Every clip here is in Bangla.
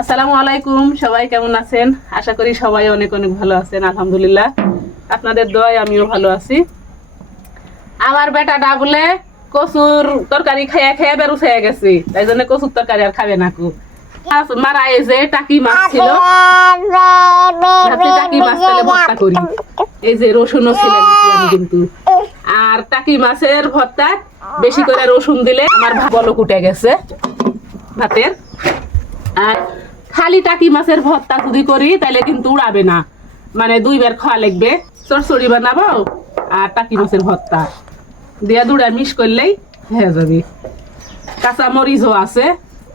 আসসালামু আলাইকুম, সবাই কেমন আছেন? আশা করি সবাই অনেক অনেক ভালো আছেন, আলহামদুলিল্লাহ। আপনাদের দয় আমিও ভালো আছি। আমার বেটাটা বলে কচুর তরকারি খাইয়া খাইয়া বেরু খেয়ে গেছে। তাই জন্য কচুর তরকারি আর খাবে না মারা এই যে টাকি মাছ ছিল। টাকি মাছ তাহলে ভর্তা করি। এই যে রসুনও ছিল কিন্তু। আর টাকি মাছের ভর্তা বেশি করে রসুন দিলে আমার বলো কুটে গেছে ভাতের। আর খালি টাকি মাছের ভর্তা যদি করি তাহলে কিন্তু উড়াবে না। মানে দুইবার খাওয়া লাগবে। চড়চড়ি বানাবো আর টাকি মাছের ভর্তা। দিয়া দুটা মিস করলেই হয়ে যাবে। কাঁচা মরিচও আছে।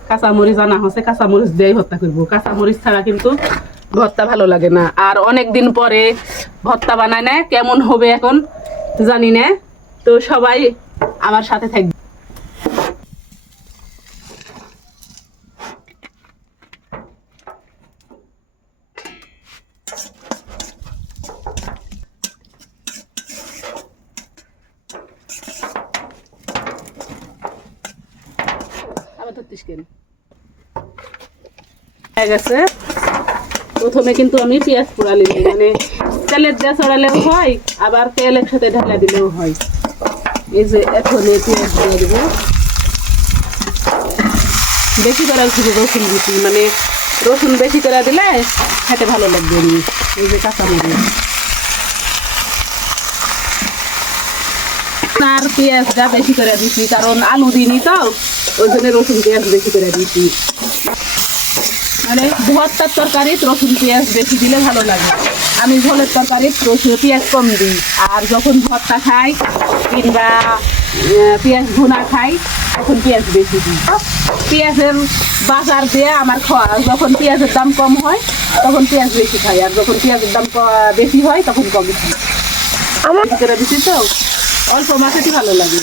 কাঁচা মরিচ আনা হচ্ছে কাঁচা মরিচ দিয়েই ভর্তা করব। কাঁচা মরিচ ছাড়া কিন্তু ভর্তা ভালো লাগে না। আর অনেক দিন পরে ভর্তা বানায় না কেমন হবে এখন জানি না। তো সবাই আমার সাথে থাকবে। কেন হয়ে গেছে। প্রথমে কিন্তু আমি পেঁয়াজ পোড়ালি মানে তেলের দিয়ে চড়ালেও হয়, আবার তেল একসাথে দিলেও হয়। এই যে এখন পেঁয়াজ বেশি করে শুধু রসুন দিচ্ছি মানে রসুন বেশি করে দিলে খেতে ভালো লাগবে। এই যে কাঁচা কাঁচামরিচ। আর পেঁয়াজটা বেশি করে দিচ্ছি কারণ আলু দিইনি তো ওই জন্য রসুন পেঁয়াজ বেশি করে দিচ্ছি মানে ভর্তার তরকারি রসুন পেঁয়াজ বেশি দিলে ভালো লাগে। আমি ঝোলের তরকারি রসুন পেঁয়াজ কম দিই। আর যখন ভর্তা খাই কিংবা পেঁয়াজ ভুনা খাই তখন পেঁয়াজ বেশি দিই। পেঁয়াজের বাজার দিয়ে আমার খাওয়া যখন পেঁয়াজের দাম কম হয় তখন পেঁয়াজ বেশি খাই। আর যখন পেঁয়াজের দাম বেশি হয় তখন কম খাই। আমার করে দিচ্ছি তো? অল্প মাছেরই ভালো লাগে।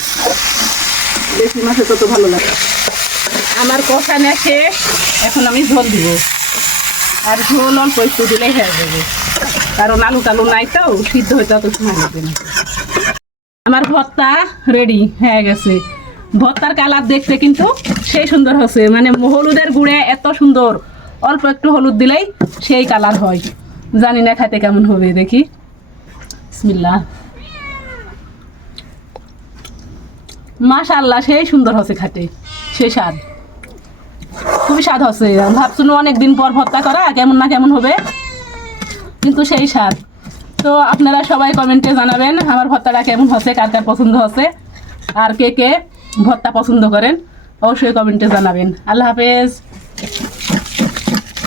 বেশি মাছে তত ভালো লাগে? আমার কষা নেছে এখন আমি ঝোল দিব। আর ঝোল অল্প একটু দিলেই হয়ে যাবে। কারণ আলু টালু নাই তো, সিদ্ধ হইতে অত সময় লাগবে না। আমার ভর্তা রেডি হয়ে গেছে। ভর্তার কালার দেখতে কিন্তু সেই সুন্দর হচ্ছে মানে হলুদের গুঁড়ে এত সুন্দর। অল্প একটু হলুদ দিলেই সেই কালার হয়। জানি না খাইতে কেমন হবে, দেখি। বিসমিল্লাহ। মাশাল্লাহ সেই সুন্দর হচ্ছে খাটে, সেই স্বাদ। খুবই স্বাদ হচ্ছে অনেক দিন পর ভর্তা করা, কেমন না কেমন হবে, কিন্তু সেই স্বাদ। তো আপনারা সবাই কমেন্টে জানাবেন আমার ভর্তাটা কেমন হচ্ছে, কার কার পছন্দ হচ্ছে, আর কে কে ভর্তা পছন্দ করেন, অবশ্যই কমেন্টে জানাবেন। আল্লাহ হাফেজ।